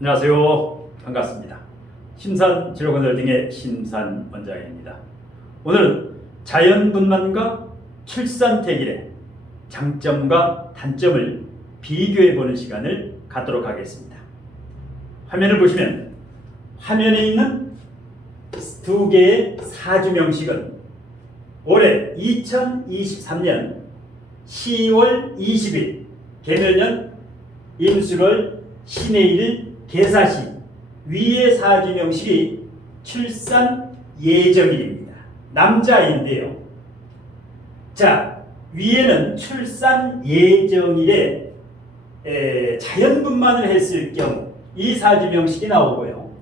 안녕하세요. 반갑습니다. 심산 진로건설등의 심산 원장입니다. 오늘은 자연분만과 출산태길의 장점과 단점을 비교해보는 시간을 갖도록 하겠습니다. 화면을 보시면 화면에 있는 두 개의 사주명식은 올해 2023년 10월 20일 개묘년 임술월 신해일 개사시 위의 사주명식이 출산 예정일입니다. 남자인데요. 자, 위에는 출산 예정일에 자연분만을 했을 경우 이 사주명식이 나오고요.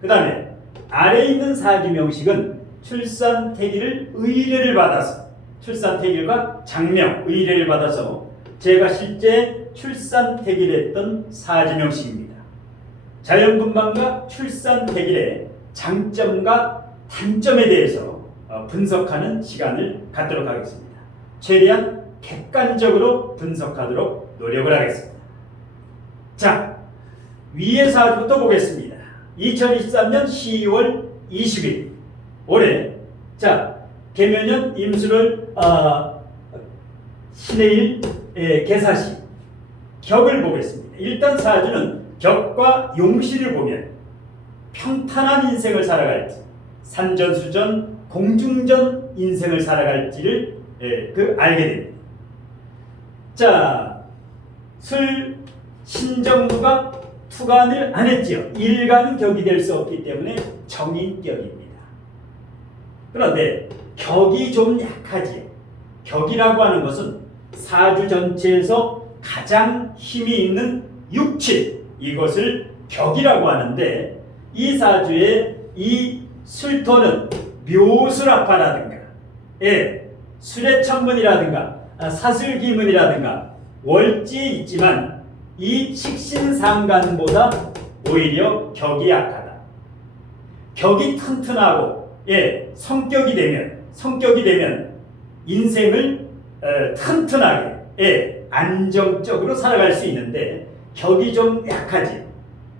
그 다음에 아래에 있는 사주명식은 출산태길을 의뢰를 받아서 출산태길과 장명 의뢰를 받아서 제가 실제 출산태길했던 사주명식입니다. 자연분만과 출산태길의 장점과 단점에 대해서 분석하는 시간을 갖도록 하겠습니다. 최대한 객관적으로 분석하도록 노력을 하겠습니다. 자, 위의 사주부터 보겠습니다. 2023년 10월 20일 올해 개묘년 임술월 신해일 개사시 격을 보겠습니다. 일단 사주는 격과 용신을 보면 평탄한 인생을 살아갈지 산전수전 공중전 인생을 살아갈지를 알게 됩니다. 자, 신정부가 투간을 안 했지요. 일간은 격이 될 수 없기 때문에 정인격입니다. 그런데 격이 좀 약하지요. 격이라고 하는 것은 사주 전체에서 가장 힘이 있는 육칠, 이것을 격이라고 하는데 이 사주의 이 술토는 묘술합파라든가 수레천문이라든가 사슬기문이라든가 월지에 있지만 이 식신상간보다 오히려 격이 약하다. 격이 튼튼하고 성격이 되면 인생을 튼튼하게 안정적으로 살아갈 수 있는데 격이 좀 약하지.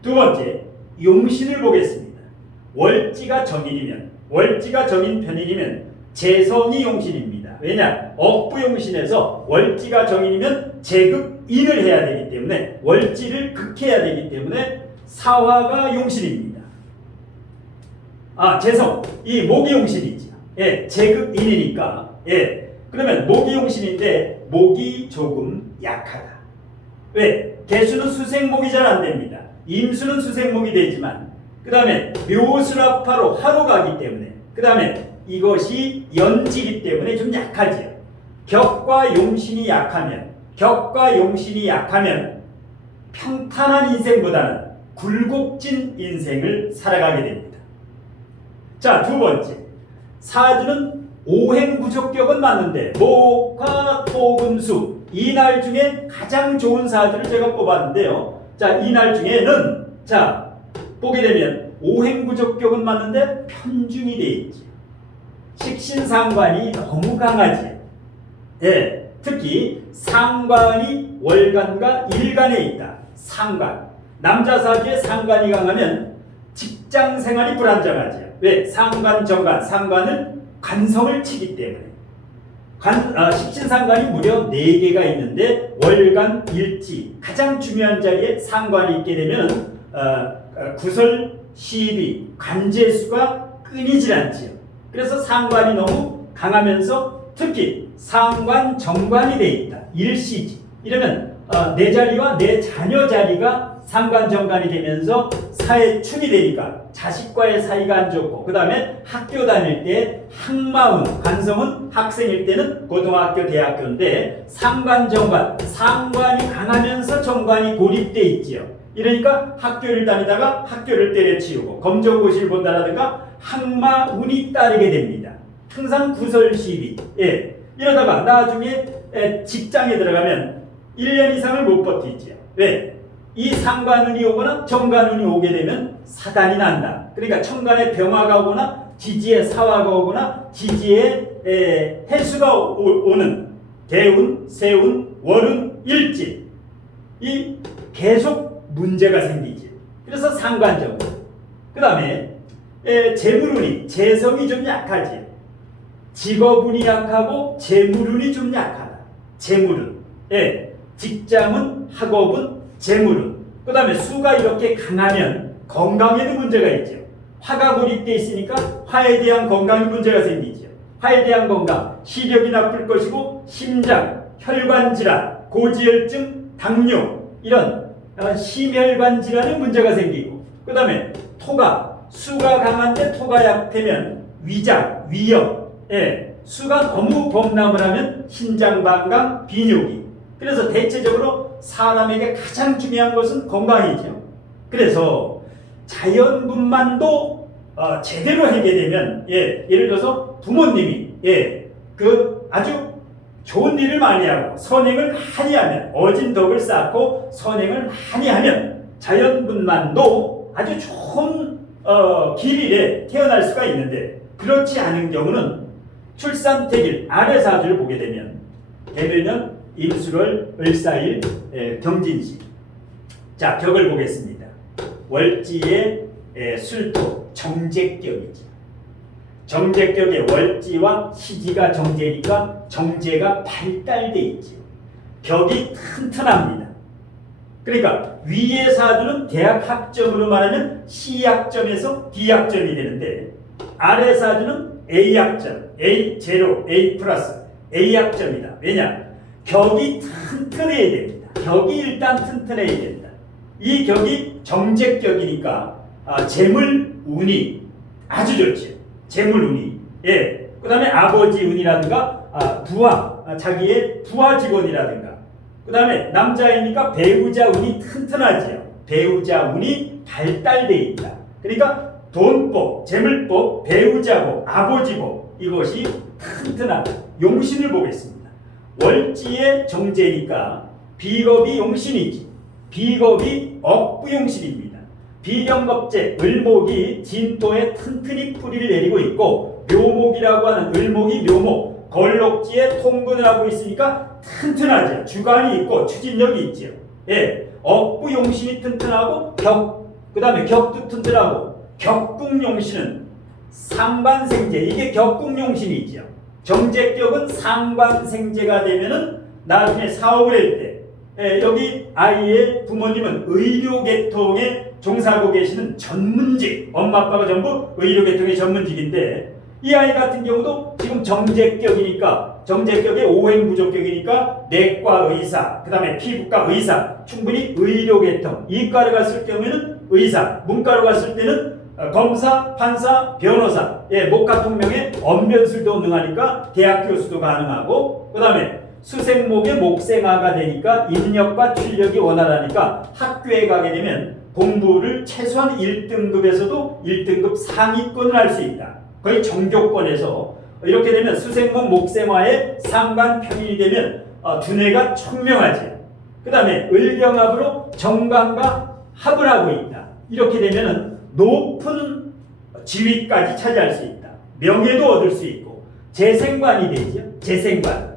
두 번째, 용신을 보겠습니다. 월지가 정인이면 편인이면 재성이 용신입니다. 왜냐? 억부용신에서 월지가 정인이면 제극인을 해야 되기 때문에 월지를 극해야 되기 때문에 사화가 용신입니다. 재성, 이 목이 용신이죠. 제극인이니까. 그러면 목이 용신인데 목이 조금 약하다. 왜? 개수는 수생목이 잘 안 됩니다. 임수는 수생목이 되지만 그 다음에 묘술합파로 하로 가기 때문에 그 다음에 이것이 연지기 때문에 좀 약하지요. 격과 용신이 약하면 평탄한 인생보다는 굴곡진 인생을 살아가게 됩니다. 자, 두 번째, 사주는 오행구족격은 맞는데 목화 토금수 이날 중에 가장 좋은 사주를 제가 뽑았는데요. 자, 이날 중에는 보게 되면 오행구족격은 맞는데 편중이 돼 있지. 식신상관이 너무 강하지. 특히 상관이 월간과 일간에 있다. 상관. 남자 사주에 상관이 강하면 직장 생활이 불안정하지. 왜? 상관, 정관. 상관은 관성을 치기 때문에. 식신상관이 무려 4개가 있는데 월간, 일지 가장 중요한 자리에 상관이 있게 되면 구설, 시비, 관제수가 끊이질 않지요. 그래서 상관이 너무 강하면서 특히 상관, 정관이 돼 있다. 일시지. 이러면 내 자리와 내 자녀 자리가 상관, 정관이 되면서 사회축이 되니까 자식과의 사이가 안 좋고 그 다음에 학교 다닐 때 학마운, 관성은 학생일 때는 고등학교, 대학교인데 상관, 정관, 상관이 강하면서 정관이 고립돼 있지요. 이러니까 학교를 다니다가 학교를 때려치우고 검정고시를 본다라든가 학마운이 따르게 됩니다. 항상 구설시비. 이러다가 나중에 직장에 들어가면 1년 이상을 못 버티지요. 왜? 이 상관운이 오거나 정관운이 오게 되면 사단이 난다. 그러니까 천간에 병화가 오거나 지지에 사화가 오거나 지지에 해수가 오는 대운, 세운, 월운, 일지 이 계속 문제가 생기지. 그래서 상관적으로. 그 다음에 재물운이, 재성이 좀 약하지. 직업운이 약하고 재물운이 좀 약하다. 재물운. 직장운, 학업운, 재물운. 그 다음에 수가 이렇게 강하면 건강에도 문제가 있죠. 화가 고립되어 있으니까 화에 대한 건강에 문제가 생기죠. 화에 대한 건강, 시력이 나쁠 것이고 심장, 혈관 질환, 고지혈증, 당뇨 이런 심혈관 질환에 문제가 생기고, 그 다음에 토가, 수가 강한데 토가 약되면 위장, 위염, 수가 너무 범람을 하면 신장방광, 비뇨기. 그래서 대체적으로 사람에게 가장 중요한 것은 건강이죠. 그래서 자연분만도 제대로 하게 되면, 예를 들어서 부모님이 그 아주 좋은 일을 많이 하고 선행을 많이 하면, 어진 덕을 쌓고 선행을 많이 하면 자연분만도 아주 좋은 길일에 태어날 수가 있는데, 그렇지 않은 경우는 출산택일 아래사주를 보게 되면 대멸년 임술월 을사일 경진시. 자, 격을 보겠습니다. 월지의 술토 정제격이죠. 정제격의 월지와 시지가 정제니까 정제가 발달돼 있죠. 격이 튼튼합니다. 그러니까 위의 사주는 대학 학점으로 말하면 C학점에서 D학점이 되는데, 아래 사주는 A학점, A0, A 플러스, A학점이다. 왜냐? 격이 튼튼해야 됩니다. 격이 일단 튼튼해야 된다. 이 격이 정제격이니까 재물운이 아주 좋죠. 재물운이. 그 다음에 아버지 운이라든가 부하, 자기의 부하 직원이라든가, 그 다음에 남자이니까 배우자 운이 튼튼하지요. 배우자 운이 발달되어 있다. 그러니까 돈복, 재물복, 배우자복, 아버지복, 이것이 튼튼하다. 용신을 보겠습니다. 월지의 정제니까 비겁이 용신이지. 비겁이 억부용신입니다. 비경겁제, 을목이 진토에 튼튼히 뿌리를 내리고 있고, 묘목이라고 하는 을목이 묘목, 걸록지에 통근을 하고 있으니까 튼튼하죠. 주관이 있고 추진력이 있죠. 억부용신이 튼튼하고 그 다음에 격도 튼튼하고, 격국용신은 상관생제, 이게 격국용신이죠. 정제격은 상관생제가 되면은 나중에 사업을 할 때, 여기 아이의 부모님은 의료계통에 종사하고 계시는 전문직, 엄마 아빠가 전부 의료계통의 전문직인데, 이 아이 같은 경우도 지금 정제격이니까, 정제격의 오행부족격이니까 내과 의사, 그 다음에 피부과 의사, 충분히 의료계통, 이과를 갔을 경우에는 의사, 문과로 갔을 때는 검사, 판사, 변호사, 목가통명의 언변술도 능하니까 대학 교수도 가능하고, 그 다음에 수생목의 목생아가 되니까 인력과 출력이 원활하니까 학교에 가게 되면 공부를 최소한 1등급에서도 1등급 상위권을 할 수 있다. 거의 정교권에서. 이렇게 되면 수생목 목생화의 상관 평일이 되면 두뇌가 청명하지. 그 다음에 을경합으로 정관과 합을 하고 있다. 이렇게 되면 높은 지위까지 차지할 수 있다. 명예도 얻을 수 있고 재생관이 되죠. 재생관.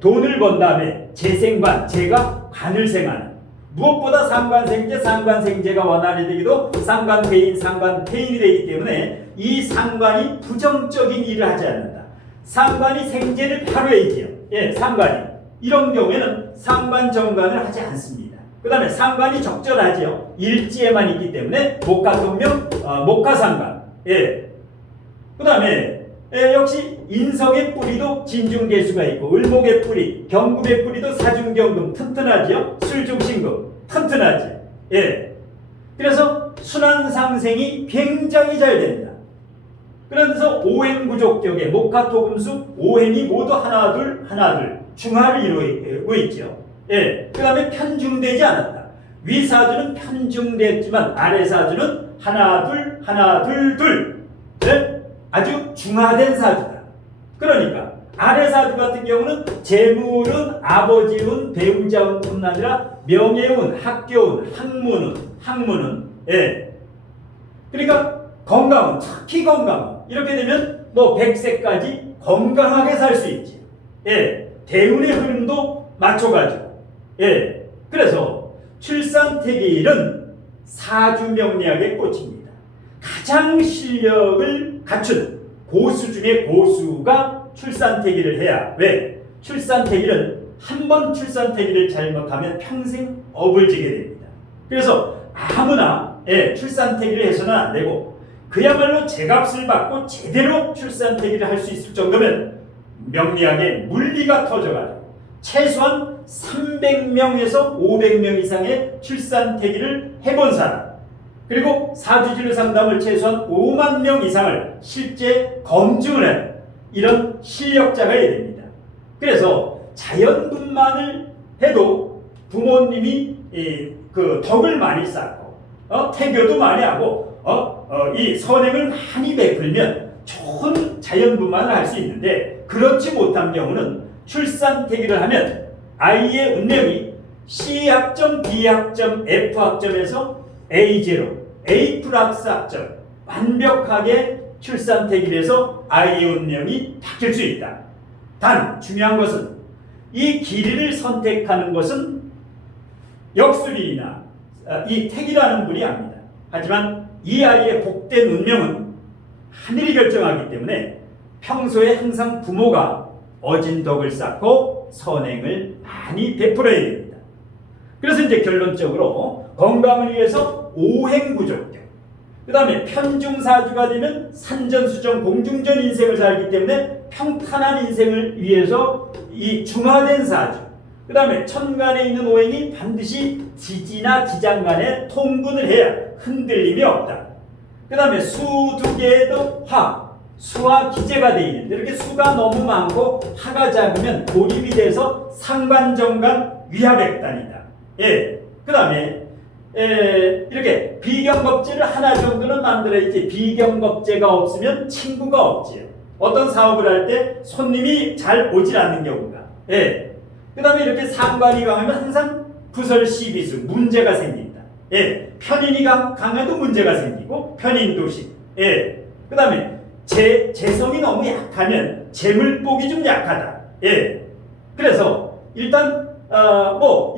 돈을 번 다음에 재생관, 재가 관을 생하는. 무엇보다 상관생제, 상관생제가 원활히 되기도 상관배인, 상관폐인이 되기 때문에 이 상관이 부정적인 일을 하지 않는다. 상관이 생제를 바로 해지요. 상관이. 이런 경우에는 상관정관을 하지 않습니다. 그 다음에 상관이 적절하지요. 일지에만 있기 때문에 목가통명, 목가상관. 그 다음에 역시 인성의 뿌리도 진중개수가 있고, 을목의 뿌리, 경금의 뿌리도 사중경금 튼튼하지요. 술중신금 튼튼하지. 그래서 순환상생이 굉장히 잘 된다. 그래서 오행부족격의 목화토금수 오행이 모두 하나 둘 중화를 이루고 있죠. 그 다음에 편중되지 않았다. 위 사주는 편중됐지만 아래 사주는 하나 둘 아주 중화된 사주다. 그러니까 아래 사주 같은 경우는 재물운, 아버지운, 배우자운뿐 아니라 명예운, 학교운, 학문운, 그러니까 건강은, 특히 건강은 이렇게 되면 뭐 100세까지 건강하게 살 수 있지. 대운의 흐름도 맞춰가지고. 그래서 출산택일은 사주 명리학의 꽃입니다. 가장 실력을 갖춘 고수 중에 고수가 출산태기를 해야, 왜? 출산태기는 한 번 출산태기를 잘못하면 평생 업을 지게 됩니다. 그래서 아무나 출산태기를 해서는 안 되고, 그야말로 제값을 받고 제대로 출산태기를 할 수 있을 정도면 명리학에 물리가 터져가지고 최소한 300명에서 500명 이상의 출산태기를 해본 사람, 그리고 사주진료 상담을 최소한 5만 명 이상을 실제 검증을 한 이런 실력자가 해야 됩니다. 그래서 자연분만을 해도 부모님이 그 덕을 많이 쌓고 태교도 많이 하고 이 선행을 많이 베풀면 좋은 자연분만을 할 수 있는데, 그렇지 못한 경우는 출산태기를 하면 아이의 운명이 C학점, B학점, F학점에서 A0, A 플러스 학점 완벽하게 출산태기를 해서 아이의 운명이 바뀔 수 있다. 단 중요한 것은 이 길이를 선택하는 것은 역술이나 이 택이라는 분이 압니다. 하지만 이 아이의 복된 운명은 하늘이 결정하기 때문에 평소에 항상 부모가 어진 덕을 쌓고 선행을 많이 베풀어야 됩니다. 그래서 이제 결론적으로 건강을 위해서 오행구족경, 그 다음에 편중사주가 되면 산전수전 공중전 인생을 살기 때문에 평탄한 인생을 위해서 이 중화된 사주, 그 다음에 천간에 있는 오행이 반드시 지지나 지장간에 통분을 해야 흔들림이 없다. 그 다음에 수 두 개에도 수와 기재가 되어 있는데, 이렇게 수가 너무 많고 하가 작으면 고립이 돼서 상관정간 위합액단이다. 그 다음에 이렇게 비경겁제를 하나 정도는 만들어야지, 비경겁제가 없으면 친구가 없지요. 어떤 사업을 할 때 손님이 잘 오질 않는 경우가. 그 다음에 이렇게 상관이 강하면 항상 부설시비수 문제가 생긴다. 편인이 강해도 문제가 생기고 편인도식. 그 다음에 재성이 너무 약하면 재물복이 좀 약하다. 그래서 일단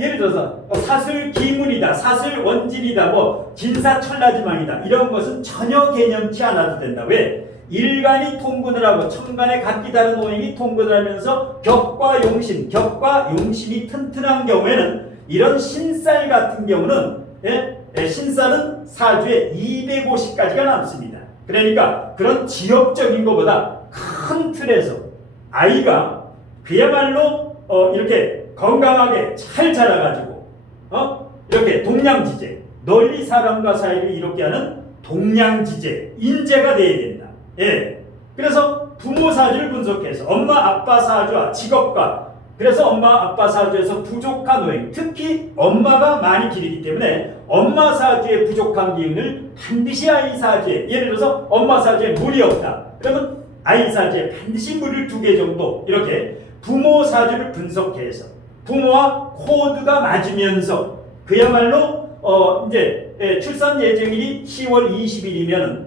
예를 들어서 사슬 기문이다, 사슬 원진이다, 진사천라지망이다, 이런 것은 전혀 개념치 않아도 된다. 왜? 일간이 통분을 하고 천간에 각기 다른 오행이 통분을 하면서 격과 용신이 튼튼한 경우에는, 이런 신살 같은 경우는 신살은 사주에 250까지가 남습니다. 그러니까 그런 지역적인 것보다 큰 틀에서 아이가 그야말로 이렇게 건강하게 잘 자라가지고 이렇게 동양지제, 널리 사람과 사이를 이롭게 하는 동양지제 인재가 되어야 된다. 그래서 부모 사주를 분석해서 엄마 아빠 사주와 직업과, 그래서 엄마 아빠 사주에서 부족한 오행, 특히 엄마가 많이 기르기 때문에 엄마 사주의 부족한 기운을 반드시 아이 사주에, 예를 들어서 엄마 사주에 물이 없다, 그러면 아이 사주에 반드시 물을 2개 정도, 이렇게 부모 사주를 분석해서 부모와 코드가 맞으면서 그야말로 이제 출산 예정일이 10월 20일이면은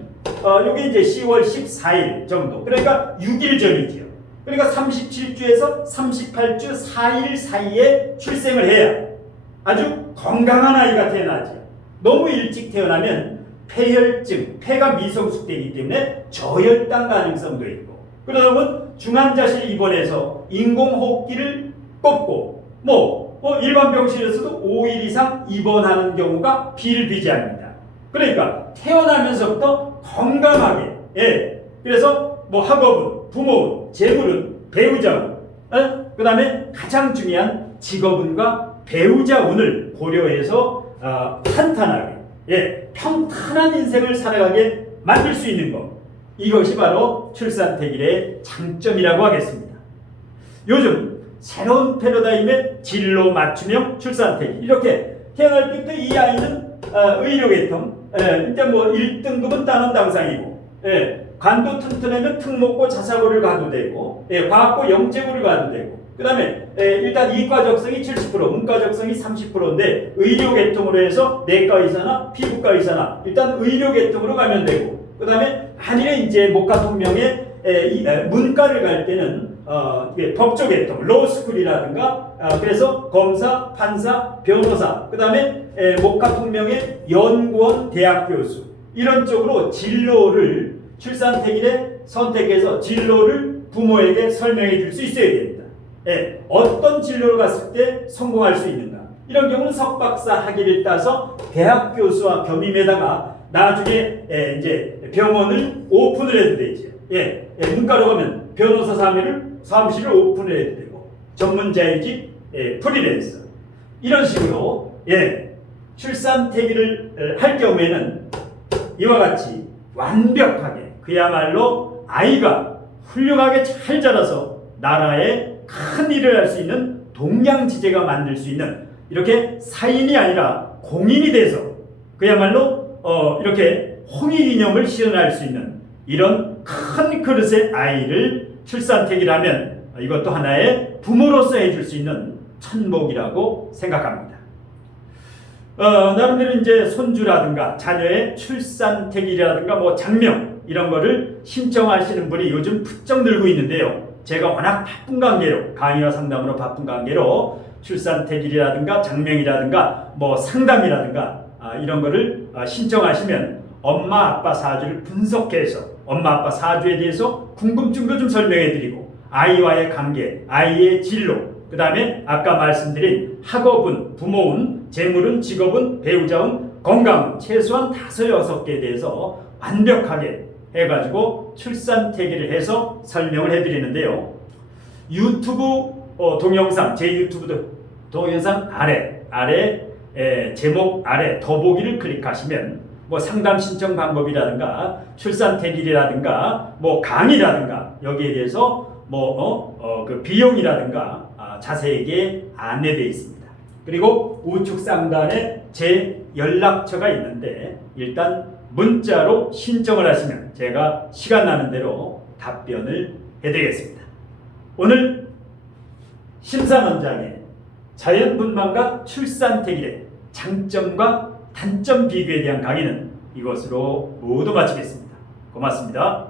요게 이제 10월 14일 정도, 그러니까 6일 전이지요. 그러니까 37주에서 38주 4일 사이에 출생을 해야 아주 건강한 아이가 태어나죠. 너무 일찍 태어나면 폐혈증, 폐가 미성숙되기 때문에 저혈당 가능성도 있고, 그러다 보면 중환자실 입원해서 인공호흡기를 꼽고 일반 병실에서도 5일 이상 입원하는 경우가 비일비재합니다. 그러니까 태어나면서부터 건강하게, 그래서 학업은, 부모운, 재물은, 배우자운, 그 다음에 가장 중요한 직업운과 배우자운을 고려해서 탄탄하게, 평탄한 인생을 살아가게 만들 수 있는 것, 이것이 바로 출산태길의 장점이라고 하겠습니다. 요즘 새로운 패러다임의 진로 맞춤형 출산태길, 이렇게 태어날 때부터 이 아이는 의료계통, 일단 1등급은 단원 당상이고, 간도 튼튼하면 특목고 자사고를 가도 되고, 과학고 영재고를 가도 되고, 그 다음에 일단 이과 적성이 70%, 문과 적성이 30%인데 의료계통으로 해서 내과의사나 피부과의사나 일단 의료계통으로 가면 되고, 그 다음에 한일에 이제 목가통명에 문과를 갈 때는 법조계통, 로스쿨이라든가, 그래서 검사, 판사, 변호사, 그 다음에 목화통명의 연구원 대학 교수 이런 쪽으로 진로를 출산택일에 선택해서 진로를 부모에게 설명해 줄 수 있어야 됩니다. 어떤 진로로 갔을 때 성공할 수 있는가 이런 경우는 석박사 학위를 따서 대학 교수와 겸임에다가 나중에 이제 병원을 오픈을 해도 되죠. 문과로 가면 변호사 사무실을 오픈을 해도 되고 전문자의직 프리랜서 이런 식으로 출산태기를 할 경우에는 이와 같이 완벽하게 그야말로 아이가 훌륭하게 잘 자라서 나라에 큰 일을 할 수 있는 동양지제가 만들 수 있는 이렇게 사인이 아니라 공인이 돼서 그야말로 이렇게 홍익이념을 실현할 수 있는 이런 큰 그릇의 아이를 출산태기라면 이것도 하나의 부모로서 해줄 수 있는 천복이라고 생각합니다. 나름대로 이제 손주라든가 자녀의 출산태기라든가 뭐 장명 이런 거를 신청하시는 분이 요즘 부쩍 늘고 있는데요. 제가 워낙 바쁜 관계로 강의와 상담으로 바쁜 관계로 출산태기라든가 장명이라든가 뭐 상담이라든가 이런 거를 신청하시면 엄마 아빠 사주를 분석해서 엄마 아빠 사주에 대해서 궁금증도 좀 설명해드리고 아이와의 관계, 아이의 진로, 그 다음에 아까 말씀드린 학업운, 부모운, 재물운, 직업운, 배우자운, 건강운 최소한 5, 6개에 대해서 완벽하게 해가지고 출산태기를 해서 설명을 해드리는데요. 유튜브 동영상, 제 유튜브 동영상 아래 제목 아래 더보기를 클릭하시면 뭐 상담 신청 방법이라든가 출산태기라든가 뭐 강의라든가 여기에 대해서 그 비용이라든가 자세하게 안내되어 있습니다. 그리고 우측 상단에 제 연락처가 있는데 일단 문자로 신청을 하시면 제가 시간 나는 대로 답변을 해드리겠습니다. 오늘 심산원장의 자연분만과 출산태기의 장점과 단점 비교에 대한 강의는 이것으로 모두 마치겠습니다. 고맙습니다.